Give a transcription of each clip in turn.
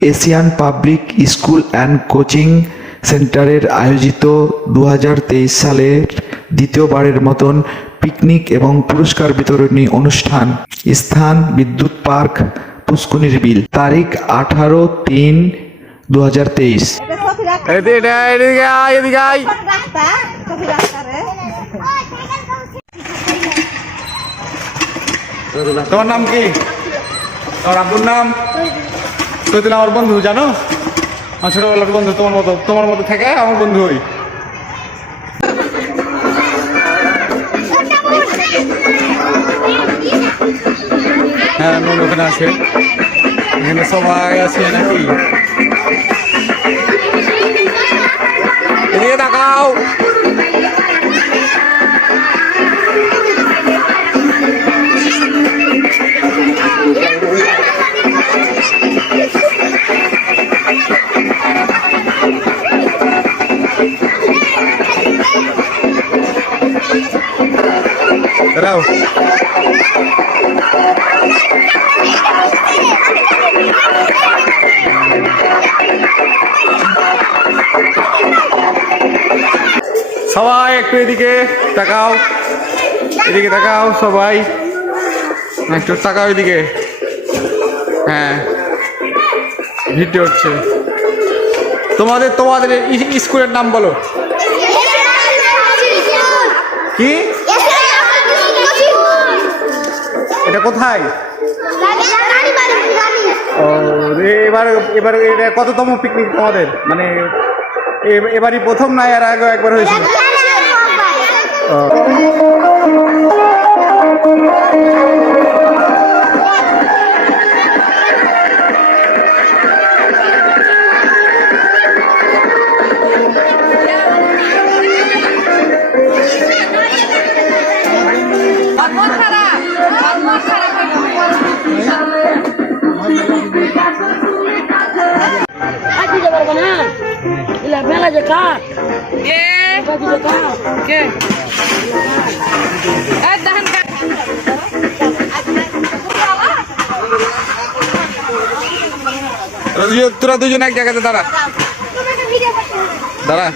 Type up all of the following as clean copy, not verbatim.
Asian public school and coaching সেন্টারের আয়োজিত 2023 সালের দ্বিতীয়বারের মতন পিকনিক এবং পুরস্কার বিতরণী অনুষ্ঠান। স্থান বিদ্যুৎ পার্ক, পুষ্কুনির বিল। তারিখ 18/3/2023। তোমার নাম কি? তোমার আব্বুর নাম? তুই আমার বন্ধু, জানো? আমার ছোটবেলার বন্ধু, তোমার মতো থেকে আমার বন্ধু হই। হ্যাঁ, নুন ওখানে আছে, এখানে সবাই আছে নাকি? এদিকে তাকাও। দাঁড়াও। সবাই একটু এদিকে তাকাও, এদিকে তাকাও সবাই, একটু তাকাও এদিকে। হ্যাঁ, ভিডিও হচ্ছে। তোমাদের স্কুলের নাম বলো। কি এটা কোথায়? ও, এবার এটা কততম পিকনিক তোমাদের? মানে এবারই প্রথম না এর আগে একবার হয়েছিল? Bela dekat. Bagi dekat. Okey. Dahan kan. তোরা দুজন এক জায়গাতে দাঁড়া, দাঁড়া।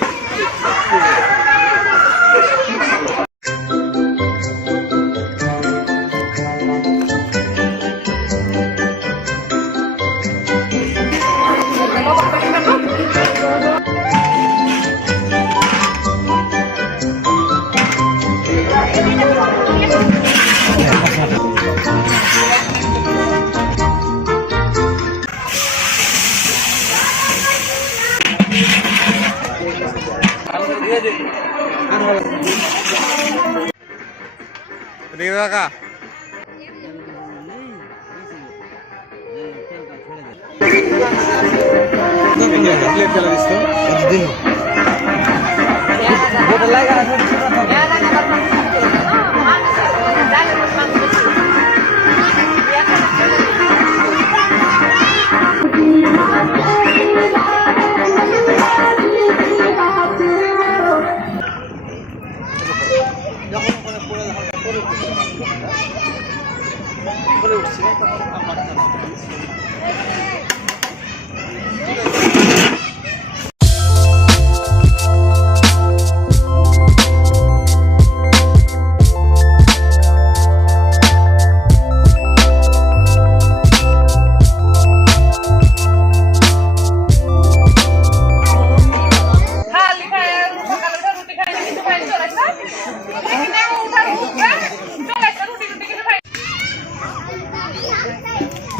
কাকা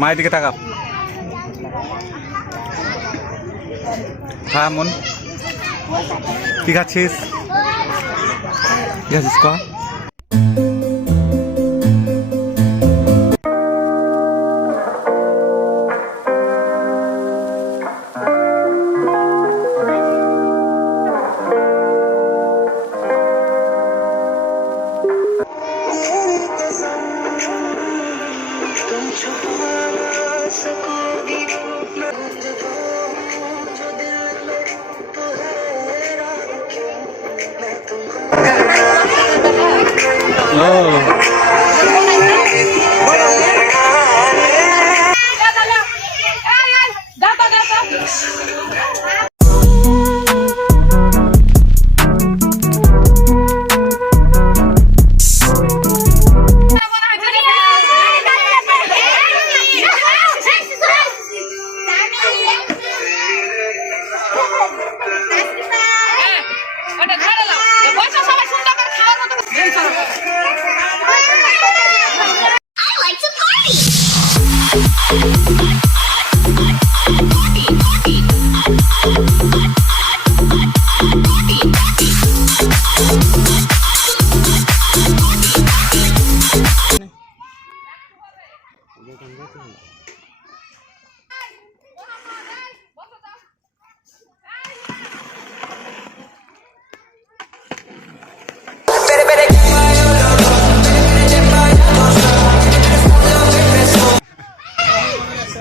মায়ের দিকে তাকাও। হ্যাঁ মন, কি খাচ্ছিস? কি খাচ্ছিস ক? ওটা ধরে নাও বসে সবাই সুন্দর করে খাওয়ার মতো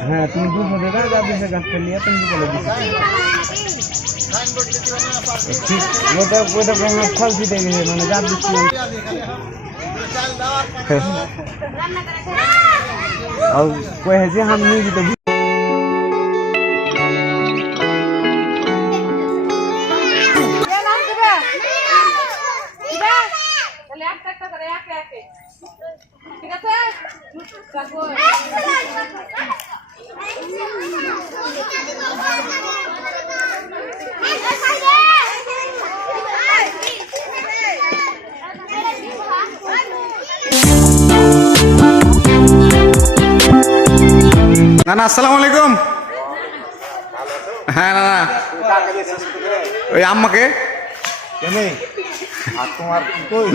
হ্যাঁ তুমি দুধ দেবে যা দিছে গাছটা নিয়ে তুমি বলে দিছো ঠিক ওটা কোনো ফল দিতে গেছে মানে যা দিচ্ছি আর কই আছে हम नहीं দিতে ঠিক আছে না না আসসালামু আলাইকুম হ্যাঁ না না ওই আম্মাকে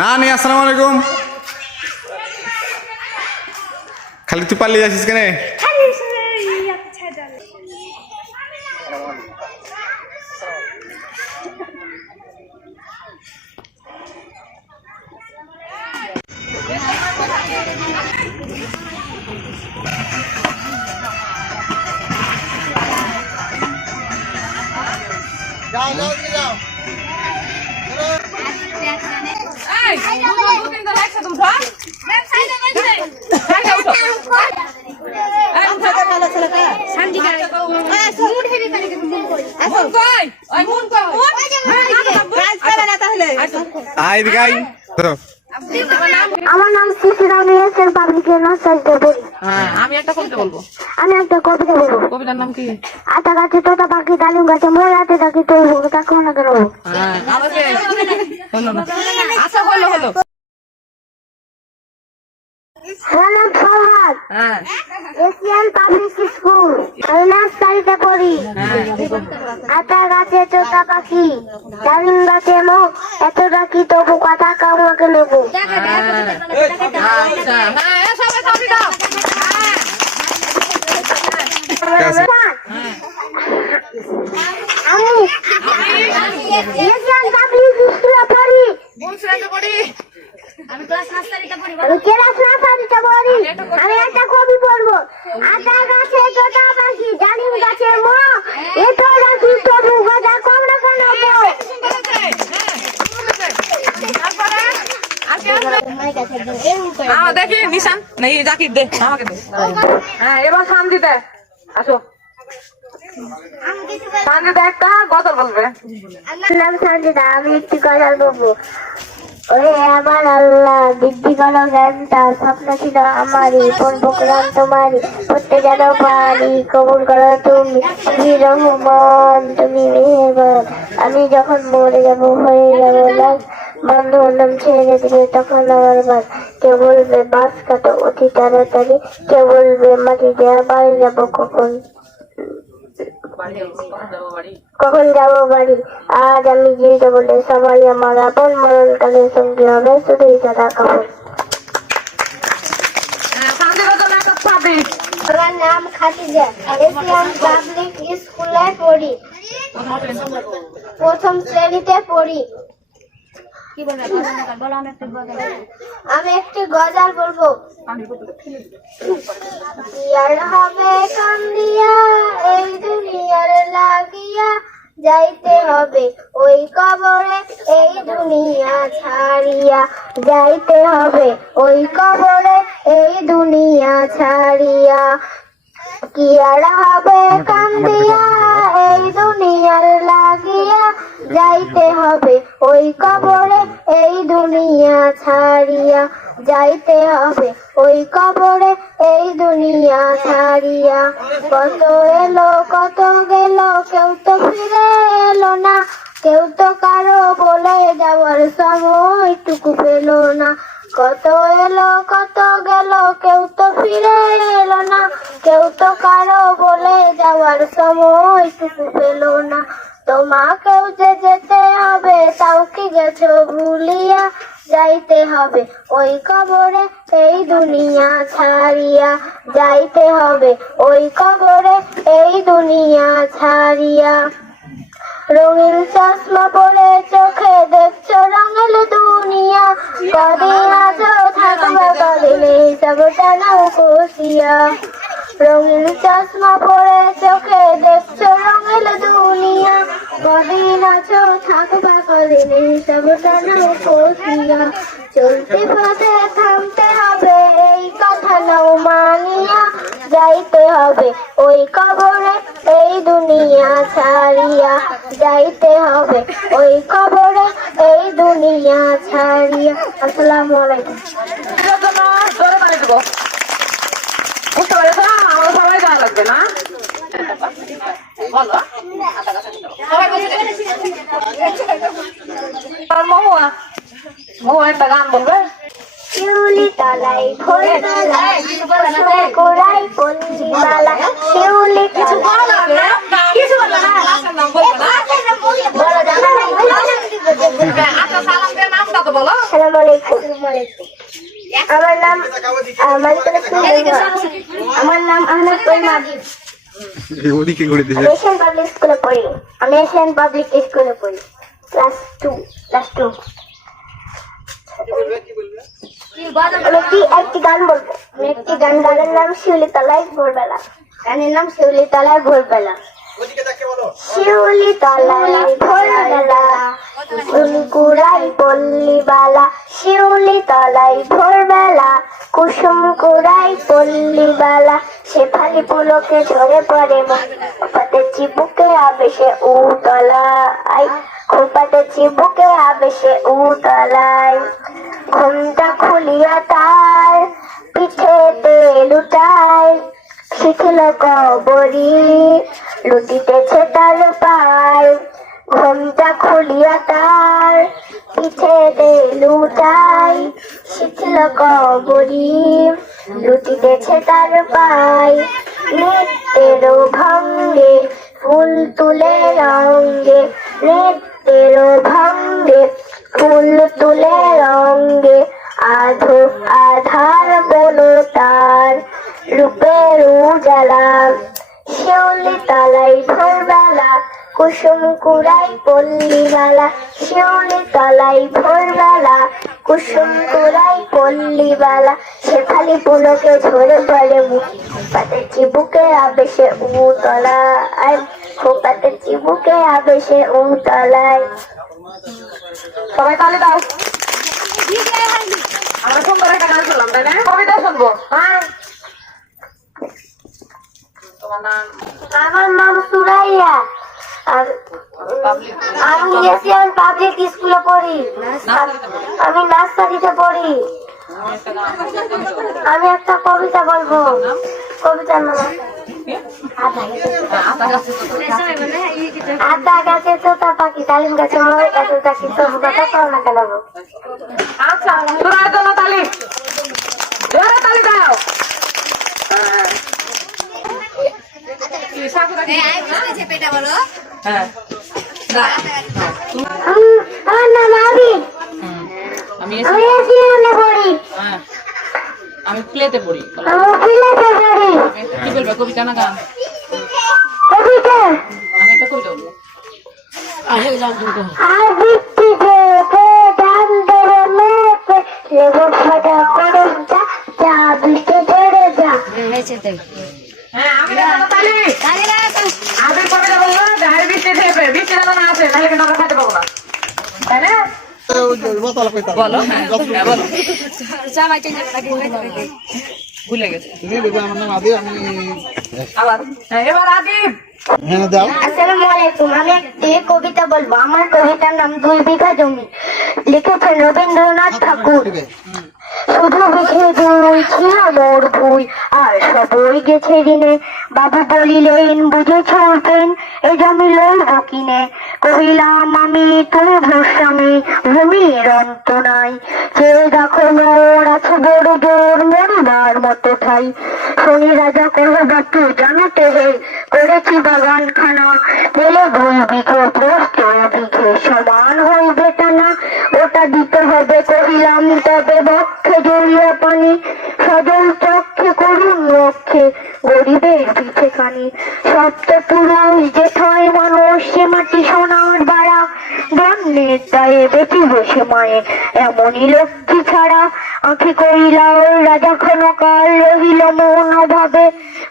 না নি আসসালামু আলাইকুম খালি তুই পালিয়ে যাচ্ছিস কেন এই দুদিন ধরে একসাথে উঠো আয় দিকে আয় ধরো আমার নাম শিশিরা মিয়াসের পাবলিক নার্সারিতে পড়ি। আমি একটা কবিতা বলবো আমি একটা কবিতা বলবো। কবিতার নাম কি আটা গাছে তোতা পাখি ডালিম গাছে মোর রাতে ডাকি তোর তাকে না কেন আমাকে হলো না আচ্ছা হলো হলো রানাত ফরহাদ হ্যাঁ এশিয়ান পাবলিক স্কুল আমি নার্সারিতে পড়ি। আটা গাছে তোতা পাখি ডালিম গাছে মোর এত ডাকি তবু কথা কাউকে নেবো। আচ্ছা হ্যাঁ সবাই থামি দাও আমি এশিয়ান পাবলিক স্কুলে পড়ি। বলছিলাম পড়ি আমি ক্লাস নার্সারিতে পড়ি। আমি একটা কবি পড়বো। আটা গাছে তোতা পাখি ডালিম গাছে মো এত রাখি তবু কথা কম না কেন দেখি নিশান নেই জাকির দে আমাকে দে হ্যাঁ এবার শান্তিতে আসো শান্তিতে একটা গজল বলবে আমার নাম সঞ্জিতা। আমি একটি গজল বলবো। ওরে আমার আল্লাহ বৃদ্ধি করো জ্ঞানটা স্বপ্ন ছিল আমারই পড়বো কোরআন তোমারই পড়তে যেন পারি কবুল করো তুমি রহমান তুমি মেহেরবান। আমি যখন মরে যাব হয়ে যাবো লাশ বন্ধু বান্ধব ছেড়ে দিবে তখন আমার বাস। কেউ বলবে বাস কাটো অতি তাড়াতাড়ি কেউ বলবে মাটি দেওয়া বাড়ি যাবো কখন যাবো বাড়ি। আজ আমি জীবিত বলে সবাই আমার আপন মরণকালের সঙ্গী হবে শুধুই সাদা কাপড়। আমার নাম খাদিজা এশিয়ান পাবলিক স্কুলে পড়ি প্রথম শ্রেণীতে পড়ি। আমি একটি গজল বলবো। ইয়ার হবে কান্দিয়া এই দুনিয়ার লাগিয়া যাইতে হবে ওই কবরে এই দুনিয়া ছাড়িয়া যাইতে হবে ওই কবরে এই দুনিয়া ছাড়িয়া। কি আর হবে কান্দিয়া যাইতে হবে ওই কবরে এই দুনিয়া ছাড়িয়া, যাইতে হবে ওই কবরে এই দুনিয়া ছাড়িয়া। কত এলো কত গেল কেউ তো ফিরে এলো না, কেউ তো কারো বলে যাওয়ার সময়টুকু পেল না। কত এলো কত গেল কেউ তো ফিরে এলো না, কেউ তো কারো বলে যাওয়ার সময়টুকু পেল না। তোমাকেও যে যেতে হবে তাও কি গেছো ভুলিয়া, যাইতে হবে ওই কবরে এই দুনিয়া ছাড়িয়া, যাইতে হবে ওই কবরে এই দুনিয়া ছাড়িয়া। রঙিন চশমা পরে চোখে দেখছো রঙের দুনিয়া, কদিন আছো থাকবে কদিন এই সবটা নাও কষিয়া। রঙিন চশমা পরে চোখে দেখছো রঙের দুনিয়া, কদিন আছো থাকবে কদিন এই সবটা নাও কষিয়া। চলতে পথে থামতে হবে এই কথা নাও মানিয়া, যাইতে হবে ওই কবরে এই দুনিয়া ছাড়িয়া, যাইতে হবে ওই কবরে এই দুনিয়া ছাড়িয়া। আসসালামু আলাইকুম। এটার জন্য জোরে বানিয়ে দেবো, বুঝতে পেরেছ? আমরা সবাই গান লাগবে না, বলো সবাই বসে মহুয়া, মহুয়া একটা গান বলবে। শিউলি তলাই ভোরবেলা কুসুম কুড়াই পল্লী বালা, শিউলি কিছু বলো না, কিছু বলো না, বলো জানা নাই। আচ্ছা সালাম দিয়ে নামটা তো বলো। আসসালামু আলাইকুম। আমার নাম আমার নাম আহমেদ পরিমাদ। ওদিকে করে দিছে। আমি এশিয়ান পাবলিক স্কুলে পড়ি, আমি এশিয়ান পাবলিক স্কুলে পড়ি, ক্লাস 2। আমি একটি গান বলবো। আমি একটি গানের নাম শিউলি তলায় ভোরবেলা। গানের নাম শিউলি তলায় ভোরবেলা। শিউলি তলায় ভোরবেলা কুসুম কুড়াই পল্লী বালা, শিউলি তলায় ভোরবেলা কুসুম কুড়াই পল্লী বালা। শেফালি পুলকে ঝরে পড়ে খোপাতে চিবুকে আবেশে উতলায়, খোপাতে চিবুকে আবেশে উতলায়। ঘুমটা খুলিয়া তার পিঠেতে লুটায়, শিখিল কবরি লুটিতেছে তার পায়। ঘুমটা খুলিয়া তার পিঠেতে লুটায়, শিখিল কবরি লুটিতেছে তার পায়। নৃত্যেরও ভঙ্গে ফুল তুলে রঙ্গে, নৃত্যেরও ভঙ্গে ফুল তুলে রঙ্গে। আধো আধার বলো তার রূপের উজালা। শিউলি তলাই ভোরবেলা কুসুম কুড়াই পল্লী বালা, শিউলি তলাই ভোরবেলা কুসুম কুড়াই পল্লী বালা। শেফালি পুলকে ঝরে পড়ে খোপাতে চিবুকে আবেশে উতলায়, খোপাতে চিবুকে আবেশে উতলায়। সবাই তাহলে দাও, আমরা সুন্দর একটা গান শুনলাম তাই না? কবিতা শুনবো। হ্যাঁ, তোমার নাম? আমার নাম সুরাইয়া, আর আমি এশিয়ান পাবলিক স্কুলে পড়ি, আমি নার্সারিতে পড়ি। আমি একটা কবিতা বলবো। কবিতার নাম আতা গাছে তোতা পাখি, ডালিম গাছে ময়, এত চাকি তবু কথা পাও না কেন গো? আচ্ছা, সুরার জন্য তালি, জোরে তালি দাও। হ্যাঁ, আমার নাম আবিদ, আমি আমি এশিয়ানে পড়ি, আমি প্লেতে পড়ি। আমি প্লেতে পড়ি। কি বলবে, কবিতা না গান? কবিতা। আমি একটা কবিতা বলবো। আর বৃষ্টিতে ডান ধরে মেপে লেবু ফাটা করুন যা বৃষ্টি ধরে যা। হ্যাঁ, আমি তালি। আমি কবিতা বলবো, ধারে বৃষ্টি থেপে, বৃষ্টি যেন না আসে, তাহলে কিন্তু আমরা খেতে পাবো না, তাই না? বলো, হ্যাঁ বলো। ভুলে গেছে আমার নাম আদি, আমি আবার। হ্যাঁ, এবার আদিব হ্যাঁ দাও। আসসালামু আলাইকুম। আমি একটি কবিতা বলবো। আমার কবিতার নাম 2 বিঘা জমি। লিখেছেন রবীন্দ্রনাথ ঠাকুর। শুধু বিঘে দুই ছিল মোর ভুই, আর সবই গেছে ঋণে। বাবু বলিলেন বুঝেছ পেন, এ জমি লইব কিনে। কহিলাম আমি তুমি ভূস্বামী, ভূমির অন্ত নাই। চেয়ে দেখো মোর আছে বড় জোর, মরিবার মতো ঠাই। শনি রাজা কহ বাপু জানাতে হে, করেছি বাগান খানা। পেলে 2 বিঘে প্রস্থ বিঘে সমান হইবে টানা। ওটা দিতে হবে কহিলাম তবে বক্ষে জড়িয়ে পানি। সজল চক্ষে করুন রক্ষে, গরিবের পিছে খানি। সপ্ত পুরুষ যেথায় মানুষ, সে মাটি সোনার বাড়া। জন্মের দায়ে বেঁচে বসে মায়ে, এমনই লক্ষ্মী ছাড়া। আঁখি করিলাও রাজা ক্ষণকাল, রহিল মন অভাবে।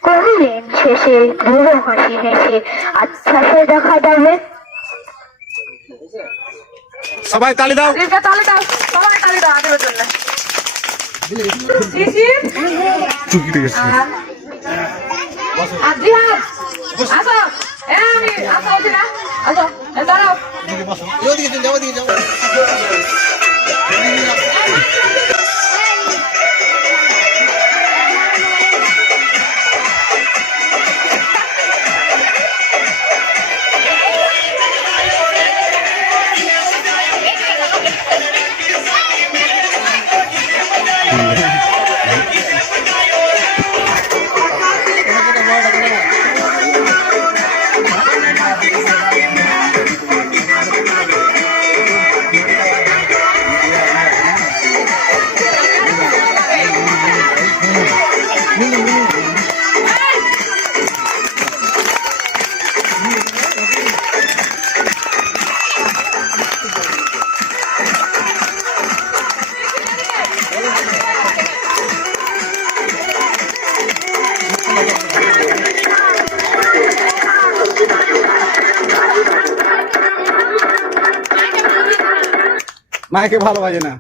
কহিলেন শেষে দৃঢ় হাসি হেসে, আচ্ছা সে দেখা যাবে। সবাই তালি দাও। তাহলে দাও, সবাই তাহলে দাও আদেবের জন্য। শিশির আর জিহাদ আসো। আমি আসো বলছি না, আসো দাঁড়াও। মাকে ভালো বাজে না।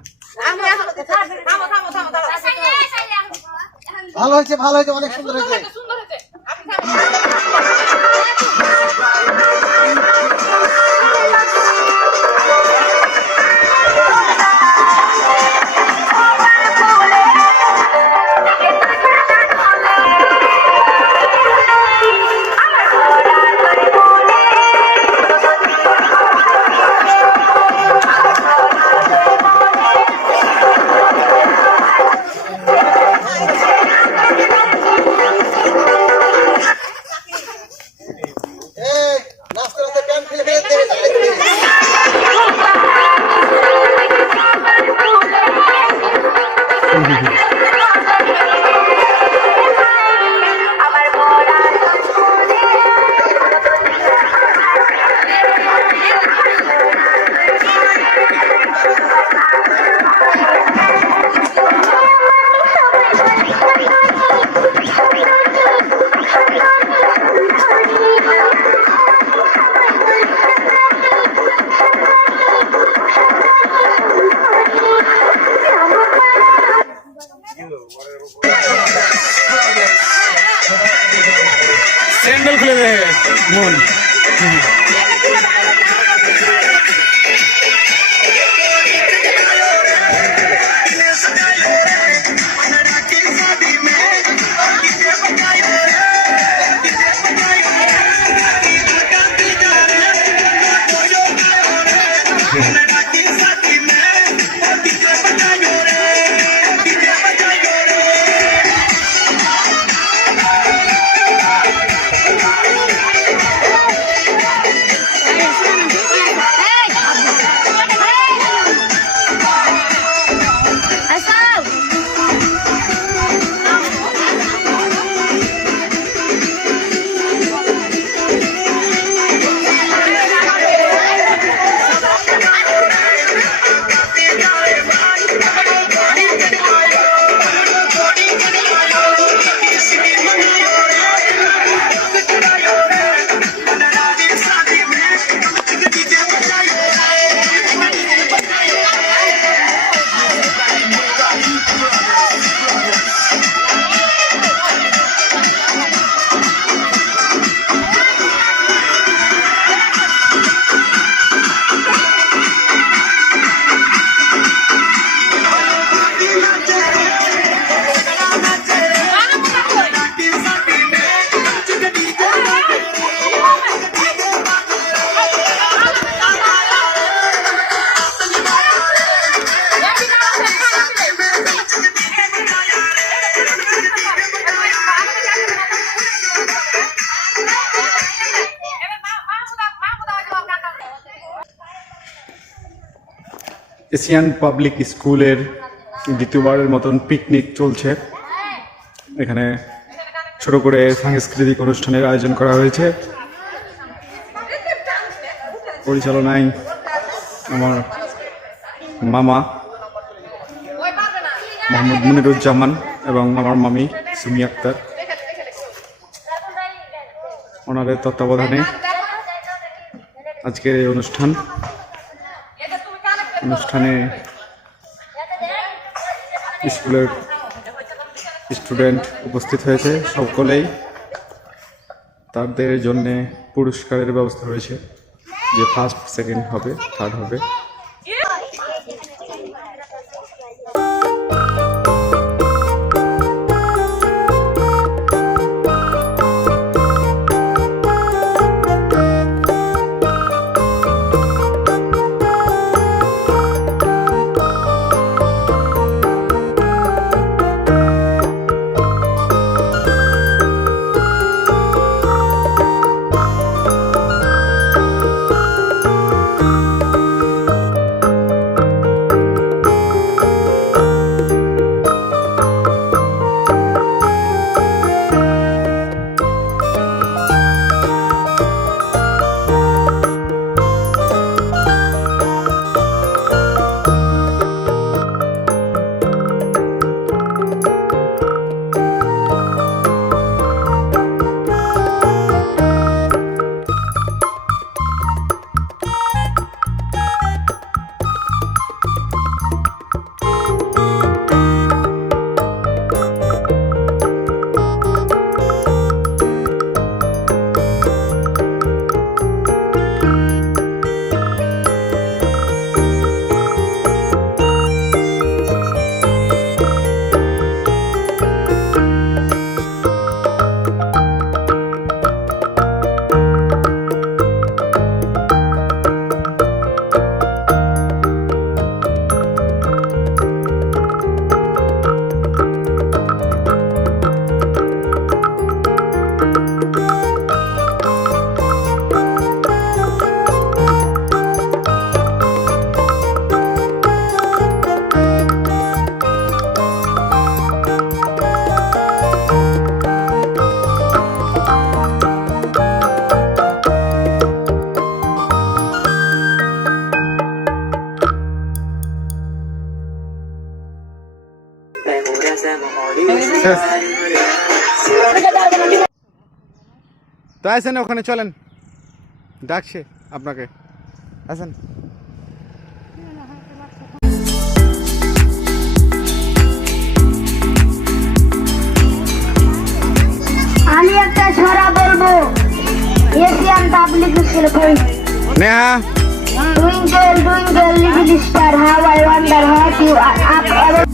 ভালো হয়েছে, ভালো হয়েছে, অনেক সুন্দর হয়েছে। নাচতে নাচতে প্যান্ট ফেলে ফেলে স্যান্ডেল খুলে দে মন। এশিয়ান পাবলিক স্কুলের দ্বিতীয়বারের মতন পিকনিক চলছে। এখানে ছোট করে সাংস্কৃতিক অনুষ্ঠানের আয়োজন করা হয়েছে। পরিচালনায় আমার মামা মোহাম্মদ মুনিরুজ্জামান এবং আমার মামি সুমি আক্তার, ওনাদের তত্ত্বাবধানে আজকের এই অনুষ্ঠানে স্কুলের স্টুডেন্ট উপস্থিত হয়েছে। সকলেই তাদের জন্যে পুরস্কারের ব্যবস্থা রয়েছে, যে ফার্স্ট, সেকেন্ড হবে, থার্ড হবে। তো আসেন, ওখানে চলেন, ডাকছে আপনাকে, আসেন। আমি একটা ছড়া বলবো, এশিয়ান পাবলিক স্কুল বই। Neha, Twinkle, twinkle, little star, how I wonder what you are up above.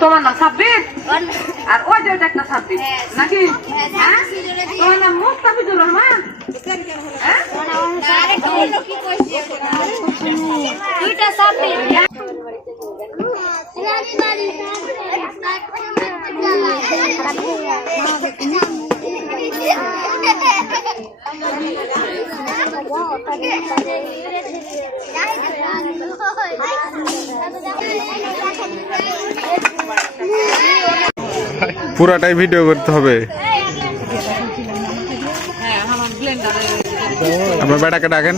তোমার নাম সাব্বির, আর ওই যে একটা সাব্বির নাকি? তোমার নাম মুস্তাফিজুর রহমান। দুইটা সাব্বির। পুরাটাই ভিডিও করতে হবে। আপনার বেটাকে ডাকেন।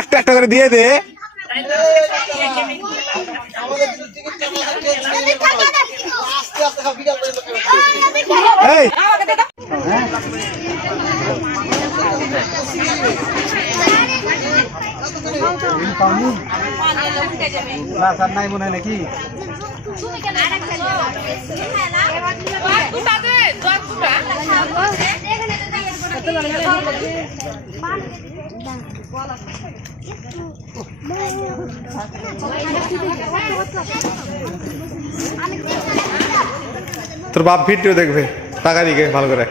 একটা একটা করে দিয়ে দে। আস্তে আস্তে খাও, বিকাল পর্যন্ত খাও। এই নাই মনে হয় নাকি তোর বাপ ভিডিও দেখবে, টাকা দিকে ভালো করে।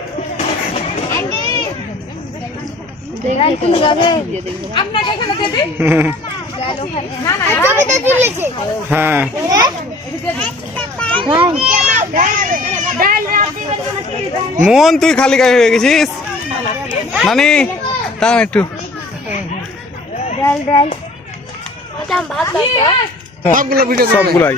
হ্যাঁ মন, তুই খালি গায়ে হয়ে গেছিস নানি, দাঁড়ান একটু। সবগুলো ভিডিও সবগুলাই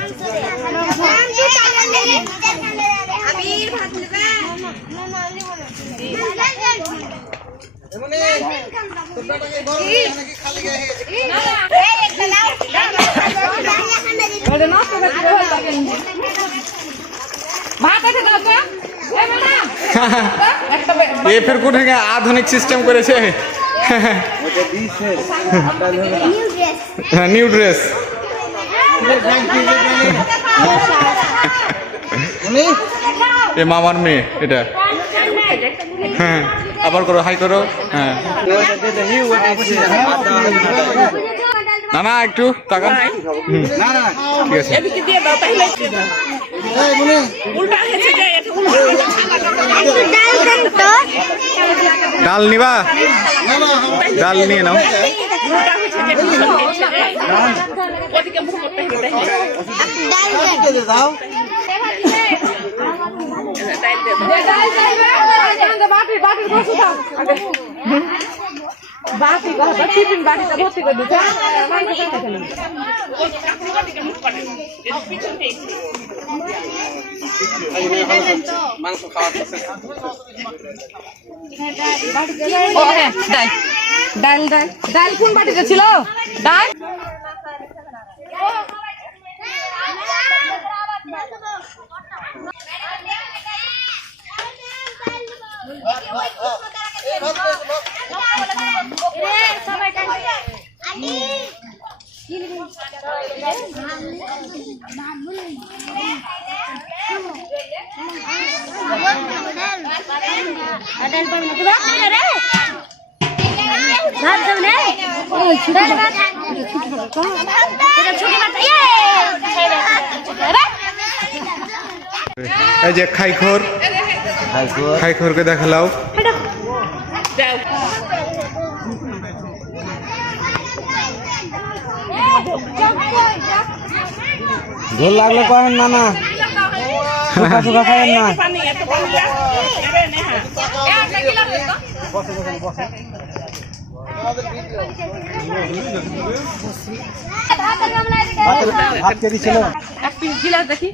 খালি গায়ে হয়ে গেছে। ये फिर कुछ आधुनिक सिस्टम করেছে। নিউ ড্রেস এ মামার মেয়ে এটা। হ্যাঁ আবার করো, হাই করো। হ্যাঁ না না একটু তাকান। ঠিক আছে ডাল নিবা, ডাল নিয়ে নাও। দাও মাংস খাওয়া ডাল ডাল ডাল কোন বাটিতে ছিল? ডাল এই যে খাইখোর, খাইখোরকে দেখালাও। ঝোল লাগলে করেন না না, শুকা শুকা খাবেন না। ভাত কে দিছিল? এক পিস গিলাস দেখি।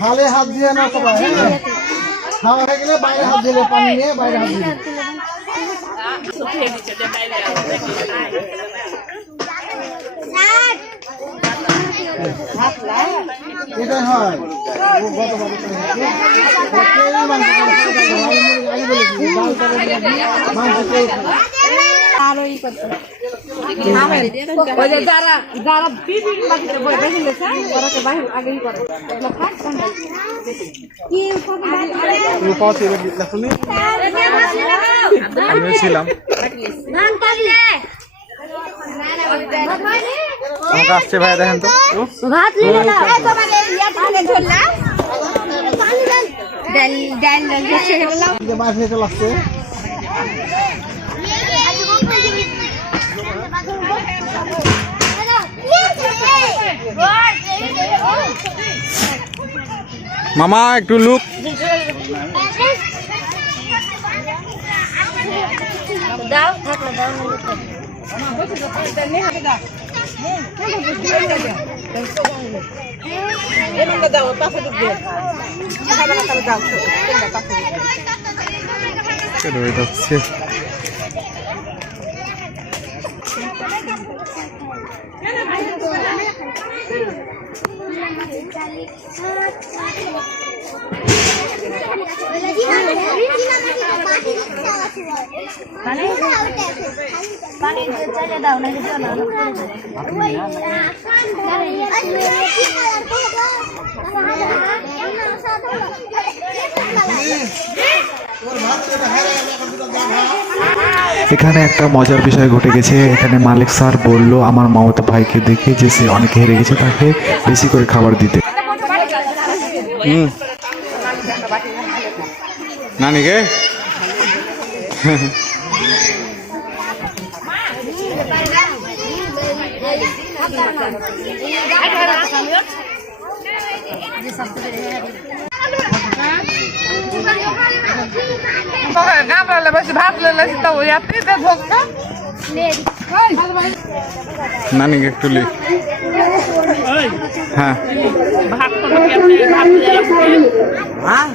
হালে হাত দিয়ে না সবাই, হ্যাঁ? খাওয়া হয়ে গেলে বাইরে হাত দিলে, পানি নিয়ে বাইরে হাত দিলে। এটাই হয়। ও গত বছর কেউই মাংস খায় না। আমি বলেছি, ডাল তরকারি মাংস কেউ খায় না। ওই যে যারা যারা বিবির বাড়িতে বই দেখে গেছে ওরা তো বাহির আগেই করে আমি ছিলাম আমাকে আসছে ভাই দেখেন তো ভাত নিয়ে নাও এই তোমাকে পানি ধরলা ডাল ডাল হচ্ছে গেলাম যে মাছ নিয়ে চলে আসছে। মামা একটু লুক দাও থাকলে দাও রয়ে যাচ্ছে পানি চাইলে দাও না দিও না এখানে একটা মজার বিষয় ঘটে গেছে। এখানে মালিক স্যার বলল আমার মামাতো ভাইকে দেখে যে সে অনেক হেরে গেছে, তাকে বেশি করে খাবার দিতে। নানিকে গাবলা বেশি ভাত লেলে তো ইয়াত্রীতে ভোগটা নানিকে একটু লি হ্যাঁ ভাত